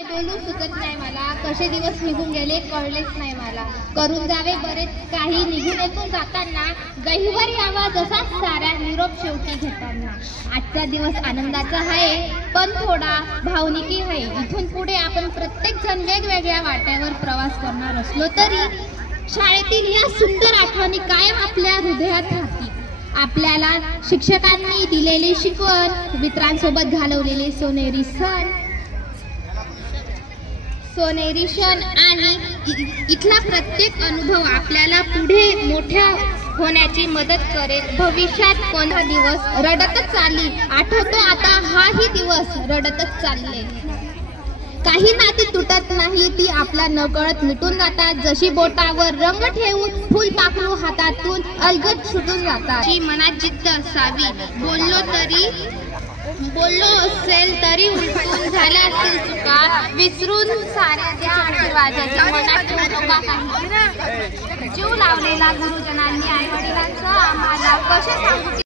बोलू सुचत नाही मला, कसे दिवस निघून गेले कळलेच नाही मला. करून जावे बरेच काही, निघून येथून जाताना गहिवर यावा जसा सारा निरोप शेवटी घेताना. आजचा दिवस आनंदाचा आहे पण थोडा भावनिकी आहे. इथून पुढे आपण प्रत्येक जण वेगवेगळ्या वाट्यावर प्रवास करणार असलो तरी शाळेतील या सुंदर आठवणी कायम आपल्या हृदयात राहतील. आपल्याला शिक्षकांनी दिलेली शिकवण, मित्रांसोबत घालवलेले सोनेरी क्षण आणि इथला प्रत्येक अनुभव आपल्याला पुढे मोठ्या होण्याची मदत करेल. भविष्यात कोणता दिवस रडतच चालली, आठवतो आता हाही दिवस रडतच चालले. काही नाती तुटत नाही, ती आपला नकळत मिटून जातात. जशी बोटावर रंग ठेवून फुलपाखरू हातातून अलगद सुटून जातात. जी मनात जिद्द असावी, बोललो असेल तरी उलटून झाल्या असतील चुका, विसरून साऱ्या त्या आशीर्वादाच्या मनात ठेवू नका काही. जीव लावलेला गुरुजनांनी, आई वडिलांचा आम्हाला कसे सांगू